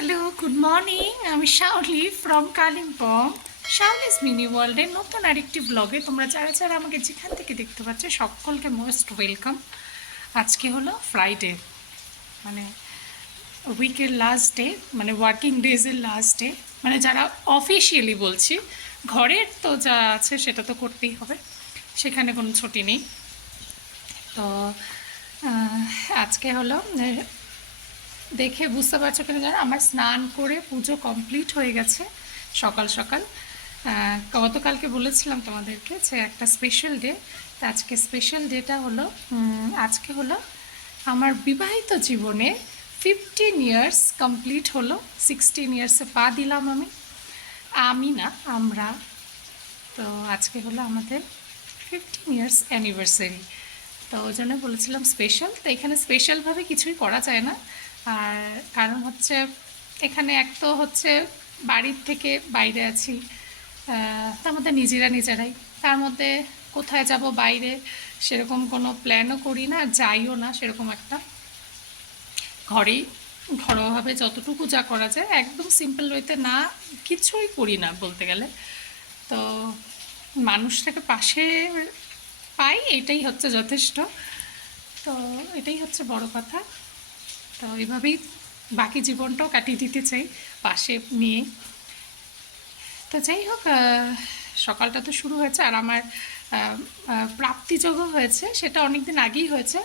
Hello, good morning. আমি Shaoli from Kalimpong. শাওলিস mini ওয়ার্ল্ডের নতুন আরেকটি ব্লগে তোমরা যারা যারা আমাকে যেখান থেকে দেখতে পাচ্ছ সকলকে মোস্ট ওয়েলকাম। আজকে হলো ফ্রাইডে, মানে উইকের লাস্ট ডে, মানে ওয়ার্কিং ডেজের লাস্ট ডে, মানে যারা অফিসিয়ালি বলছি, ঘরের তো যা আছে সেটা তো করতেই হবে, সেখানে কোনো ছুটি নেই। তো আজকে হলো দেখে বুঝতে পারছো কিনা জানো, আমার স্নান করে পুজো কমপ্লিট হয়ে গেছে সকাল সকাল। গতকালকে বলেছিলাম তোমাদেরকে যে একটা স্পেশাল ডে, তো আজকে স্পেশাল ডেটা হলো আজকে হলো আমার বিবাহিত জীবনে 15 ইয়ার্স কমপ্লিট হলো। 16 ইয়ার্সে পা দিলাম আমি, আমি না আমরা। তো আজকে হলো আমাদের 15 ইয়ার্স অ্যানিভার্সারি। তো ওই জন্য বলেছিলাম স্পেশাল। তো এখানে স্পেশালভাবে কিছুই করা যায় না, আর কারণ হচ্ছে এখানে এক তো হচ্ছে বাড়ির থেকে বাইরে আছি, তার মধ্যে নিজেরাই, তার মধ্যে কোথায় যাব বাইরে সেরকম কোনো প্ল্যানও করি না, যাইও না সেরকম একটা। ঘরেই ঘরোয়াভাবে যতটুকু যা করা যায় একদম সিম্পল ওয়েতে, না কিছুই করি না বলতে গেলে। তো মানুষটাকে পাশে পাই, এটাই হচ্ছে যথেষ্ট। তো এটাই হচ্ছে বড় কথা। তো এইভাবেই বাকি জীবনটাও কাটিয়ে দিতে চাই পাশে নিয়ে। তো যাই হোক, সকালটা তো শুরু হয়েছে, আর আমার প্রাপ্তিযোগ্য হয়েছে সেটা অনেক দিন আগেই হয়েছে।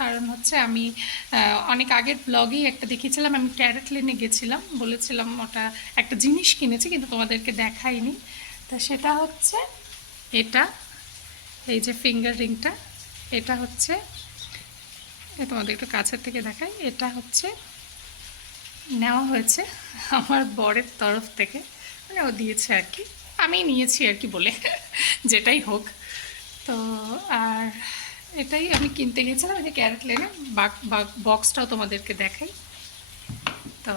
কারণ হচ্ছে আমি অনেক আগের ব্লগেই একটা দেখিয়েছিলাম, আমি ক্যারেট লেনে গেছিলাম, বলেছিলাম ওটা একটা জিনিস কিনেছি কিন্তু তোমাদেরকে দেখাইনি। তা সেটা হচ্ছে এটা, এই যে ফিঙ্গার রিংটা, এটা হচ্ছে, তোমাদের একটু কাছের থেকে দেখাই, এটা হচ্ছে নেওয়া হয়েছে আমার বরের তরফ থেকে, মানে ও দিয়েছে আর কি, আমি নিয়েছি আর কি বলে যেটাই হোক। তো আর এটাই আমি কিনতে গেছিলাম, এই যে ক্যারেট লেনে। বক্সটাও তোমাদেরকে দেখাই। তো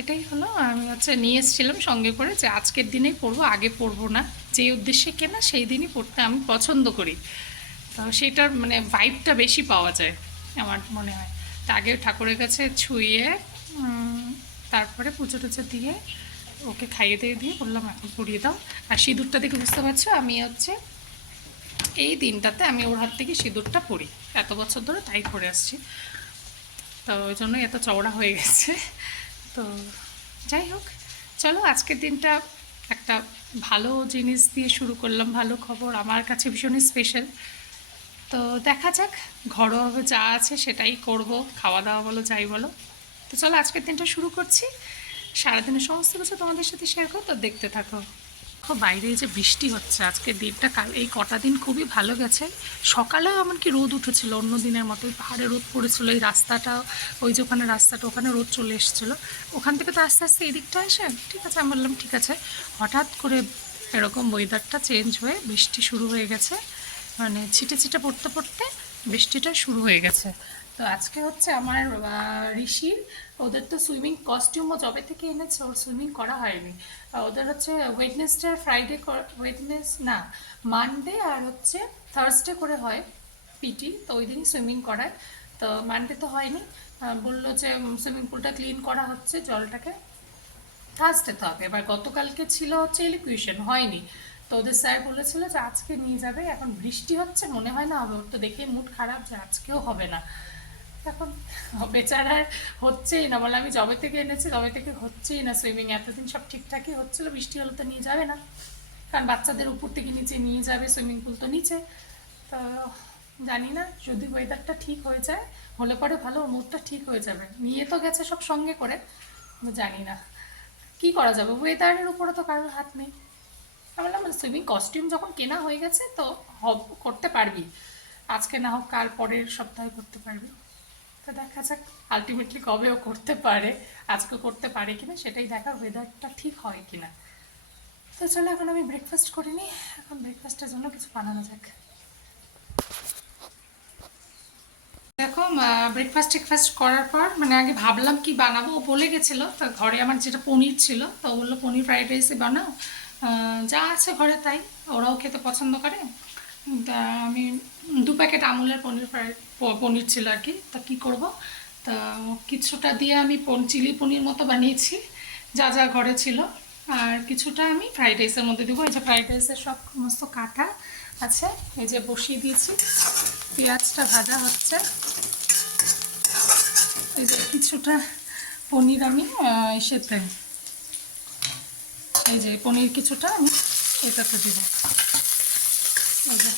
এটাই হলো, আমি হচ্ছে নিয়ে এসেছিলাম সঙ্গে করে, যে আজকের দিনেই পরবো, আগে পরবো না। যে উদ্দেশ্যে কেনা সেই দিনই পরতে আমি পছন্দ করি। তো সেটার মানে ভাইবটা বেশি পাওয়া যায় আমার মনে হয়। তা আগে ঠাকুরের কাছে ছুঁয়ে তারপরে পুজো টুজো দিয়ে ওকে খাইয়ে দিয়ে বললাম এখন পরিয়ে দাও। আর সিঁদুরটা দেখে বুঝতে পারছো আমি হচ্ছে এই দিনটাতে আমি ওর হাত থেকে সিঁদুরটা পরি, এত বছর ধরে তাই করে আসছি। তো ওই জন্যই এত চওড়া হয়ে গেছে। তো যাই হোক, চলো আজকের দিনটা একটা ভালো জিনিস দিয়ে শুরু করলাম, ভালো খবর, আমার কাছে ভীষণই স্পেশাল। তো দেখা যাক, ঘরোয়াভাবে যা আছে সেটাই করব, খাওয়া দাওয়া বলো যাই বলো। তো চলো আজকের দিনটা শুরু করছি, সারাদিনের সমস্ত কিছু তোমাদের সাথে শেয়ার করো, তো দেখতে থাকো। বাইরে এই যে বৃষ্টি হচ্ছে, আজকের দিনটা এই কটা দিন খুবই ভালো গেছে। সকালেও এমনকি রোদ উঠেছিল, অন্য দিনের মতোই পাহাড়ে রোদ পড়েছিল, এই রাস্তাটা, ওই যে ওখানে রাস্তাটা, ওখানে রোদ চলে এসেছিলো। ওখান থেকে তো আস্তে আস্তে এদিকটা আসে, ঠিক আছে আমি বললাম ঠিক আছে। হঠাৎ করে এরকম ওয়েদারটা চেঞ্জ হয়ে বৃষ্টি শুরু হয়ে গেছে, মানে ছিটে ছিটে পড়তে পড়তে বৃষ্টিটা শুরু হয়ে গেছে। তো আজকে হচ্ছে আমার ঋষির, ওদের তো সুইমিং কস্টিউমও যবে থেকে এনেছে, ওর সুইমিং করা হয়নি। ওদের হচ্ছে ওয়েডনেসডে আর ফ্রাইডে, ওয়েডনেস না, মানডে আর হচ্ছে থার্সডে করে হয় পিটি, তো ওই দিনই সুইমিং করায়। তো মানডে তো হয়নি, বললো যে সুইমিং পুলটা ক্লিন করা হচ্ছে, জলটাকে থার্সডেতে হবে। এবার গতকালকে ছিল হচ্ছে এলিকুয়েশন, হয়নি। তো ওদের স্যার বলেছিল যে আজকে নিয়ে যাবে, এখন বৃষ্টি হচ্ছে, মনে হয় না হবে, ওর তো দেখেই মুড খারাপ যে আজকেও হবে না। এখন বেচারার হচ্ছেই না, বলে আমি যবে থেকে এনেছি তবে থেকে হচ্ছেই না সুইমিং, এতদিন সব ঠিকঠাকই হচ্ছিলো, বৃষ্টি হলে তো নিয়ে যাবে না, কারণ বাচ্চাদের উপর থেকে নিচে নিয়ে যাবে, সুইমিং পুল তো নিচে। তো জানি না, যদি ওয়েদারটা ঠিক হয়ে যায়, হলে পরে ভালো, ওর মুডটা ঠিক হয়ে যাবে, নিয়ে তো গেছে সব সঙ্গে করে, জানি না কি করা যাবে, ওয়েদারের উপরে তো কারোর হাত নেই। আমি বললাম সুইমিং কস্টিউম যখন কেনা হয়ে গেছে তো করতে পারবি, আজকে না হোক কাল পরের সপ্তাহে করতে পারবি। তো দেখা যাক আলটিমেটলি কবেও করতে পারে, আজকে করতে পারে কিনা সেটাই দেখা, ওয়েদারটা ঠিক হয় কিনা। তো চলো এখন আমি ব্রেকফাস্ট করিনি, এখন ব্রেকফাস্টের জন্য কিছু বানানো যাক। দেখো ব্রেকফাস্ট টেকফাস্ট করার পর, মানে আগে ভাবলাম কি বানাবো, ও বলে গেছিলো, তো ঘরে আমার যেটা পনির ছিল, তো বললো পনির ফ্রাইড রাইসই বানাও, যা আছে ঘরে তাই, ওরাও খেতে পছন্দ করে। তা আমি 2 প্যাকেট আমুলের পনির ছিল আর কি, তা কী করবো, তা কিছুটা দিয়ে আমি চিলি পনির মতো বানিয়েছি, যা যা ঘরে ছিল। আর কিছুটা আমি ফ্রাইড রাইসের মধ্যে দেবো। এই যে ফ্রাইড রাইসের সব সমস্ত কাটা আছে, এই যে বসিয়ে দিয়েছি, পেঁয়াজটা ভাজা হচ্ছে। এই যে কিছুটা পনির আমি এসেতে, এই যে পনির কিছুটা আমি এটাতে দেবো। এই যে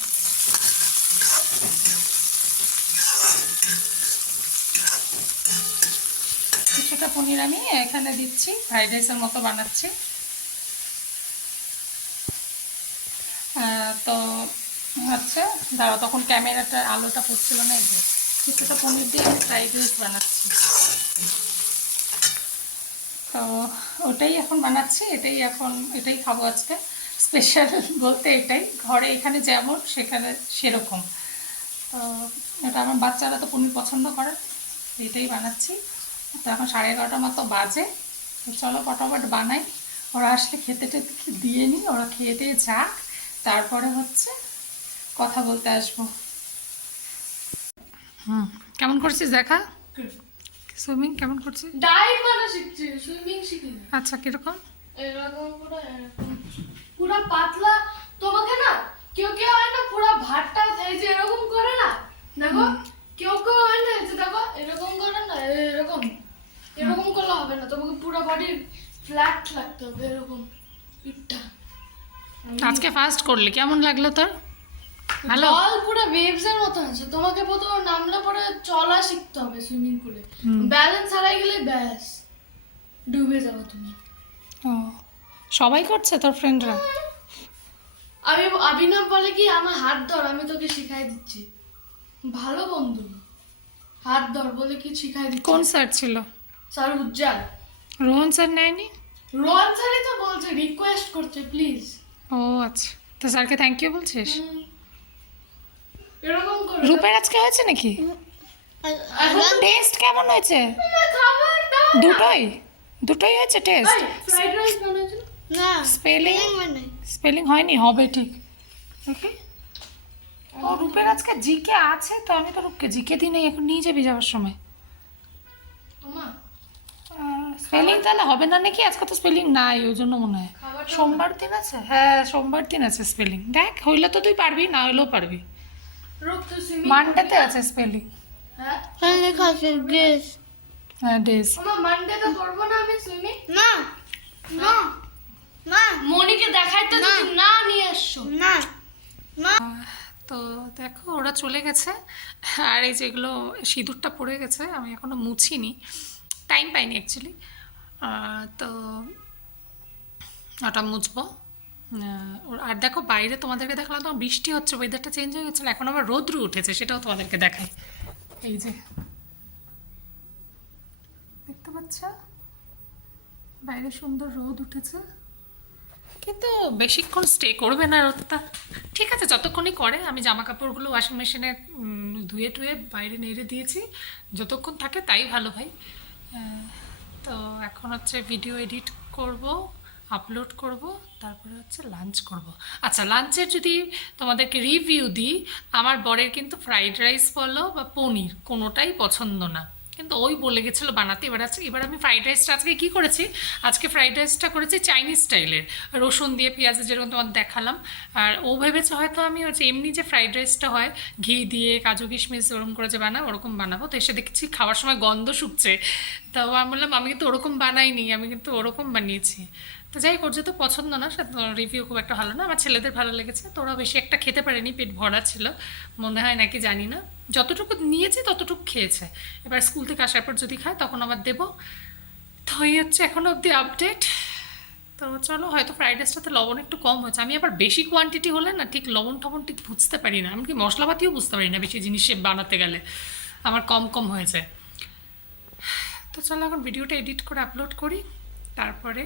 কিছুটা পনির আমি এখানে দিচ্ছি, ফ্রাইড রাইসের মতো বানাচ্ছি। তো হচ্ছে দাঁড়া, তখন ক্যামেরাটা আলোটা পড়ছিল না। এই যে কিছুটা পনির দিয়ে আমি ফ্রাইড রাইস বানাচ্ছি। তো ওটাই এখন বানাচ্ছি, এটাই খাবো আজকে। স্পেশাল বলতে এটাই, ঘরে এখানে যেমন সেখানে সেরকম। তো এটা আমার বাচ্চারা তো পনির পছন্দ করে, এটাই বানাচ্ছি। তো এখন 11:30 মতো বাজে। তো চলো ফটাফট বানাই, ওরা আসলে খেতে টেতে দিয়ে নিই, ওরা খেয়ে দিয়ে যাক, তারপরে হচ্ছে কথা বলতে আসবো। কেমন করছিস দেখা? সুইমিং কেমন করছিস? ডাইভ মারা শিখছি, সুইমিং শিখিনি। আচ্ছা, কিরকম? এরকম পুরো এরকম পুরো পাতলা। তোমাকে না কেউ কেউ হয় না পুরো ভাতটা এই যে এরকম করে না, দেখো কেউ কেউ হয় না, এই যে দেখো এরকম করে না, এরকম এরকম করলে হবে না, তোমাকে পুরো বডি ফ্ল্যাট রাখতে হবে, এরকম পিঠটা। আজকে ফার্স্ট করলি, কেমন লাগলো তোর? ভালো? জল পুরো ওয়েভস এর মতো আছে, তোমাকে প্রথমে নামলে পরে চলা শিখতে হবে সুইমিং পুলে। ব্যালেন্স হারাই গেলে ব্যাস ডুবে যাবে তুমি। ও, সবাই করছে তোর ফ্রেন্ডরা? আমি অভিনব বলে কি আমার হাত ধর, আমি তোকে শিখাই দিচ্ছি। ভালো বন্ধু, হাত ধর বলে কি শিখাই দিচ্ছি। কোন স্যার ছিল? স্যার উজ্জ্বল। রোহন স্যার নেয়নি? রোহন স্যারই তো বলছে, রিকোয়েস্ট করছে প্লিজ। ও আচ্ছা, তো স্যারকে থ্যাংক ইউ বলছিস? এরকম করে রূপের আজকে হয়েছে নাকি? টেস্ট কেমন হয়েছে? খাবার দাও দুটোই দুটোই হয়েছে টেস্ট? ফ্রাইড রাইস বানাচ্ছিল না, স্পেলিং হয়নি, হবে ঠিক। দেখি, ও রূপের আজকে জিকে আছে, তো আমি তো রূপকে জিকে দিই নাই, এখন নিয়ে যাবি যাওয়ার সময়। তোমার স্পেলিং তাহলে হবে না নাকি? আজকে তো স্পেলিং নাই, ওই জন্য মনে হয়। সোমবার দিন আছে, হ্যাঁ সোমবার দিন আছে স্পেলিং। দেখ, হইলে তো তুই পারবি, না হইলেও পারবি। রূপ তো সুইমিং মানডেতে আছে স্পেলিং। হ্যাঁ লেখা আছে ড্রেস। হ্যাঁ ডেজ। আমার মানডে তো করবো না আমি সুইমিং। না না না মনিকে দেখাইতে যদি না নিয়ে আসছো। না না তো দেখো ওরা চলে গেছে, আর এই যেগুলো সিঁদুরটা পড়ে গেছে, আমি এখনও মুছিনি, টাইম পাইনি অ্যাকচুয়ালি। তো ওটা মুছবো। আর দেখো বাইরে তোমাদেরকে দেখালাম, তোমার বৃষ্টি হচ্ছে, ওয়েদারটা চেঞ্জ হয়ে গেছিলো, এখন আবার রোদ্রু উঠেছে, সেটাও তোমাদেরকে দেখাই। এই যে দেখতে পাচ্ছ, বাইরে সুন্দর রোদ উঠেছে, কিন্তু বেশিক্ষণ স্টে করবে না রোদটা। ঠিক আছে, যতক্ষণই করে। আমি জামা কাপড়গুলো ওয়াশিং মেশিনে ধুয়ে টুয়ে বাইরে নেড়ে দিয়েছি, যতক্ষণ থাকে তাই ভালো ভাই। তো এখন হচ্ছে ভিডিও এডিট করব, আপলোড করব, তারপরে হচ্ছে লাঞ্চ করব। আচ্ছা, লাঞ্চের যদি তোমাদেরকে রিভিউ দিই, আমার বরের কিন্তু ফ্রাইড রাইস বলো বা পনির কোনোটাই পছন্দ না, কিন্তু ওই বলে গেছিলো বানাতে। এবার আমি ফ্রাইড রাইসটা আজকে কী করেছি, আজকে ফ্রাইড রাইসটা করেছি চাইনিজ স্টাইলের, রসুন দিয়ে পেঁয়াজে যেরকম তোমার দেখালাম। আর ও ভেবেছে হয়তো আমি হচ্ছে এমনি যে ফ্রাইড রাইসটা হয় ঘি দিয়ে কাজু কিশমিশ ওরকম করে যে বানাবো ওরকম বানাবো। তো এসে দেখছি খাওয়ার সময় গন্ধ শুকছে, তো আমি বললাম আমি কিন্তু ওরকম বানাইনি, আমি কিন্তু ওরকম বানিয়েছি। তো যাই করছে, তো পছন্দ না, রিভিউ খুব একটা ভালো না। আমার ছেলেদের ভালো লেগেছে, তো ওরা বেশি একটা খেতে পারেনি, পেট ভরা ছিল মনে হয় নাকি, জানি না। যতটুকু নিয়েছে ততটুকু খেয়েছে, এবার স্কুল থেকে আসার পর যদি খায় তখন আবার দেবো। তো এই হচ্ছে এখনও অবধি আপডেট। তো চলো, হয়তো ফ্রাইড রাইসটাতে লবণ একটু কম হয়েছে। আমি আবার বেশি কোয়ান্টিটি হলে না ঠিক লবণ টবণ ঠিক বুঝতে পারি না, এমনকি মশলাপাতিও বুঝতে পারি না বেশি জিনিস বানাতে গেলে, আমার কম কম হয়েছে। তো চলো এখন ভিডিওটা এডিট করে আপলোড করি, তারপরে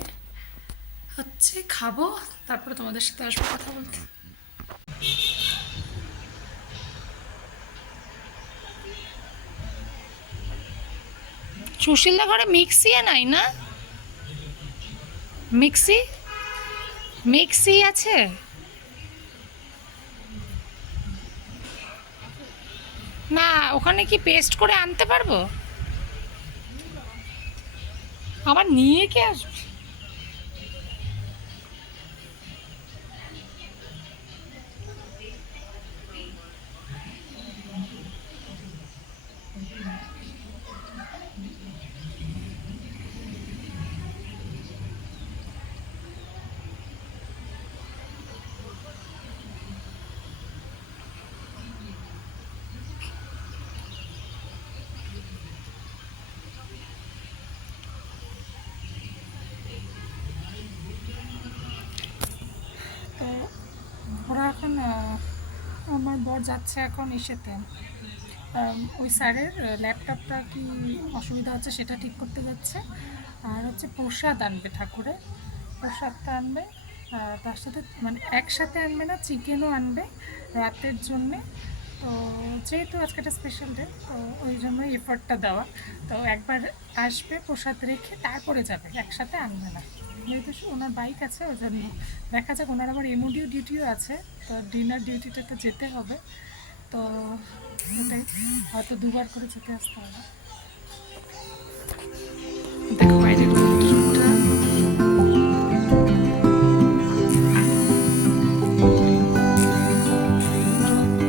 হচ্ছে খাবো, তারপরে তোমাদের সাথে আসবো কথা বলতে। সুশীলদা ঘরে মিক্সি নাই না? মিক্সি আছে? না, ওখানে কি পেস্ট করে আনতে পারবো? আবার নিয়ে কে আসবে? তো ওরা এখন আমার বর যাচ্ছে এখন ইসেতে ওই স্যারের ল্যাপটপটা কি অসুবিধা হচ্ছে সেটা ঠিক করতে যাচ্ছে। আর হচ্ছে প্রসাদ আনবে ঠাকুরে, প্রসাদটা আনবে। আর তার সাথে মানে একসাথে আনবে না, চিকেনও আনবে রাতের জন্যে। তো যেহেতু আজকে একটা স্পেশাল ডে, তো ওই জন্যই এফার্টটা দেওয়া। তো একবার আসবে প্রসাদ রেখে তারপরে যাবে, একসাথে আনবে না। যেহেতু ওনার বাইক আছে ওই জন্য দেখা যাক। ওনার আবার এমওডিও ডিউটিও আছে, তো ডিনার ডিউটিটা তো যেতে হবে। তো ওটাই হয়তো দুবার করে যেতে আসতে হবে। দেখো বাইরের রোদটা।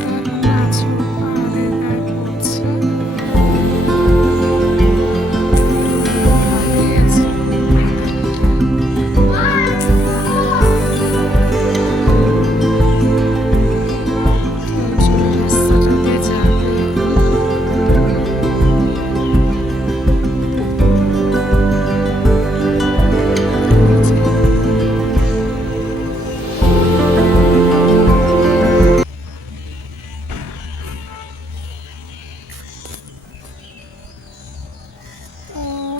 রোদটা আছে, পাহাড়ে গায়ে পড়ছে। ভালোই আছে। তো চলো রাস্তাটা দিয়ে যাবে।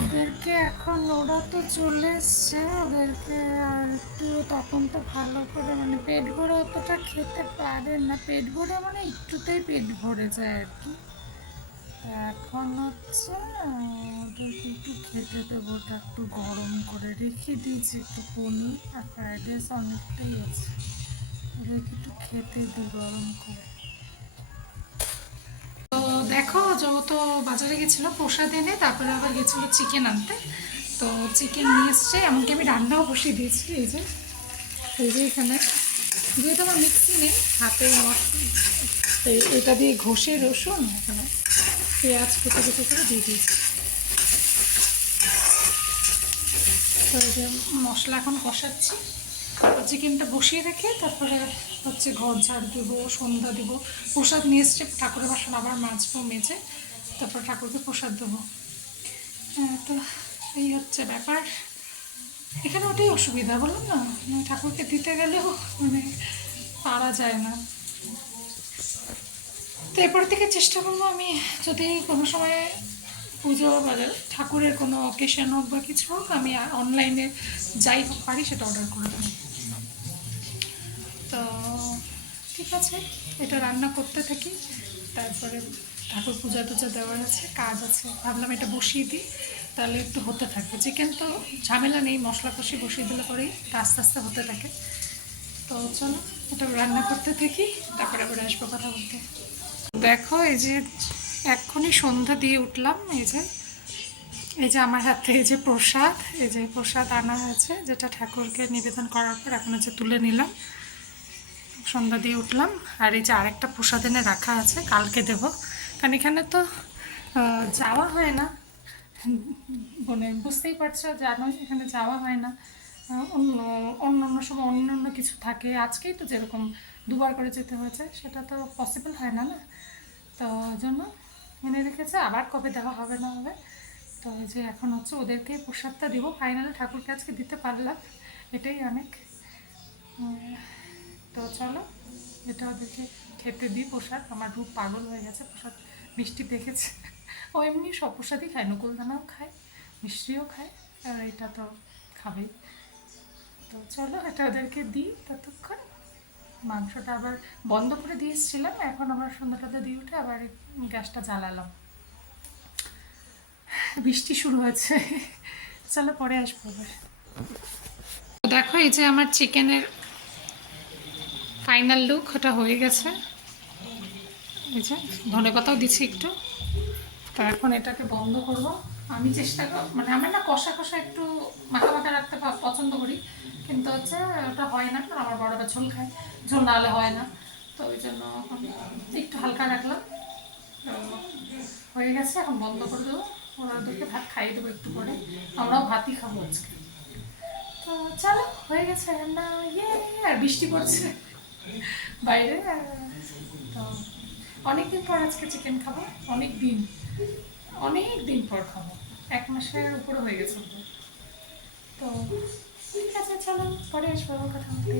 ওদেরকে এখন ওরা তো চলে এসছে, ওদেরকে আর একটু তখন তো ভালো করে মানে পেট ভরে অতটা খেতে পারে না, পেট ভরে মানে একটুতেই পেট ভরে যায় আর কি। এখন হচ্ছে ওদেরকে একটু খেতে দেবো, ওটা একটু গরম করে রেখে দিয়েছি, একটু পনির আর ফ্রাইড রাইস অনেকটাই আছে, ওদেরকে একটু খেতে দিই গরম করে। তো দেখো যত বাজারে গেছিলো প্রসাদ এনে, তারপরে আবার গেছিলো চিকেন আনতে। তো চিকেন নিয়ে এসছে, এমনকি আমি রান্নাও বসিয়ে দিয়েছি। এই যে এখানে যেহেতু আমার মিক্সি নেই, হাতে এটা দিয়ে ঘষে রসুন এখানে পেঁয়াজ কুচি কুচি করে দিয়ে দিয়েছি। তো এই যে মশলা এখন কষাচ্ছি, চিকেনটা বসিয়ে রেখে তারপরে হচ্ছে ঘর ঝাড় দেবো, সন্ধ্যা দেবো। প্রসাদ নিয়ে এসছে, ঠাকুরের বাসন আবার মাজবো, মেজে তারপর ঠাকুরকে প্রসাদ দেবো। তো এই হচ্ছে ব্যাপার। এখানে ওটাই অসুবিধা, বললাম না, মানে ঠাকুরকে দিতে গেলেও মানে পারা যায় না। তো এরপর থেকে চেষ্টা করবো আমি, যদি কোনো সময় পুজো বা ঠাকুরের কোনো অকেশন হোক বা কিছু হোক, আমি অনলাইনে যাই হোক পারি সেটা অর্ডার করে দেবো। তো ঠিক আছে, এটা রান্না করতে থাকি, তারপরে ঠাকুর পূজা টুজা দেওয়ার আছে, কাজ আছে, ভাবলাম এটা বসিয়ে দিই, তাহলে একটু হতে থাকবে। চিকেন তো ঝামেলা নেই, মশলা কষি বসিয়ে দিলে পরেই আস্তে আস্তে হতে থাকে। তো চলো এটা রান্না করতে থাকি, তারপরে আবার আসবো কথা বলতে। দেখো এই যে এক্ষুনি সন্ধ্যা দিয়ে উঠলাম। এই যে আমার হাতে এই যে প্রসাদ, এই যে প্রসাদ আনা হয়েছে, যেটা ঠাকুরকে নিবেদন করার পর এখন হচ্ছে তুলে নিলাম, সন্ধ্যা দিয়ে উঠলাম। আর এই যে আরেকটা প্রসাদ এনে রাখা আছে, কালকে দেব, কারণ এখানে তো যাওয়া হয় না, মানে বুঝতেই পারছো, জানোই এখানে যাওয়া হয় না। অন্য সময় অন্য কিছু থাকে, আজকেই তো যেরকম দুবার করে যেতে হয়েছে, সেটা তো পসিবল হয় না না। তো ওই জন্য এনে রেখেছে, আবার কবে দেওয়া হবে না হবে। তো এই যে এখন হচ্ছে ওদেরকে প্রসাদটা দেবো, ফাইনালি ঠাকুরকে আজকে দিতে পারলাম, এটাই অনেক। তো চলো এটা ওদেরকে খেতে দিই প্রসাদ। আমার রূপ পাগল হয়ে গেছে, প্রসাদ মিষ্টি দেখেছে, ও এমনি সব প্রসাদই খায়, নকুলদানাও খায়, মিষ্টিও খায়, আর এটা তো খাবেই। তো চলো এটা ওদেরকে দিই। ততক্ষণ মাংসটা আবার বন্ধ করে দিয়ে এসেছিলাম, এখন আবার সন্ধ্যাটাতে দিয়ে উঠে আবার গ্যাসটা জ্বালালাম। বৃষ্টি শুরু হয়েছে, চলো পরে আসবো আবার। দেখো এই যে আমার চিকেনের ফাইনাল লুক, ওটা হয়ে গেছে। এই যে ধনেপাতাও দিচ্ছি একটু। তো এখন এটাকে বন্ধ করব, আমি চেষ্টা মানে আমি না কষা কষা একটু মাখা মাখা রাখতে পছন্দ করি, কিন্তু হচ্ছে ওটা হয় না, কারণ আমার বড়টা ঝোল খায়, ঝোল না হলে হয় না। তো ওই জন্য একটু হালকা রাখলাম। তো হয়ে গেছে, এখন বন্ধ করে দেবো। ওরা ওদেরকে ভাত খাইয়ে দেবো একটু করে, আমরাও ভাতই খাবো আজকে। তো চলো, হয়ে গেছে রান্না। ইয়ে, আর বৃষ্টি পড়ছে বাইরে। তো অনেকদিন পর আজকে চিকেন খাবো, অনেক দিন পর খাবো, 1 মাসের উপরে হয়ে গেছে। তো ঠিক আছে, চলো পরে আসবো কথা বলতে।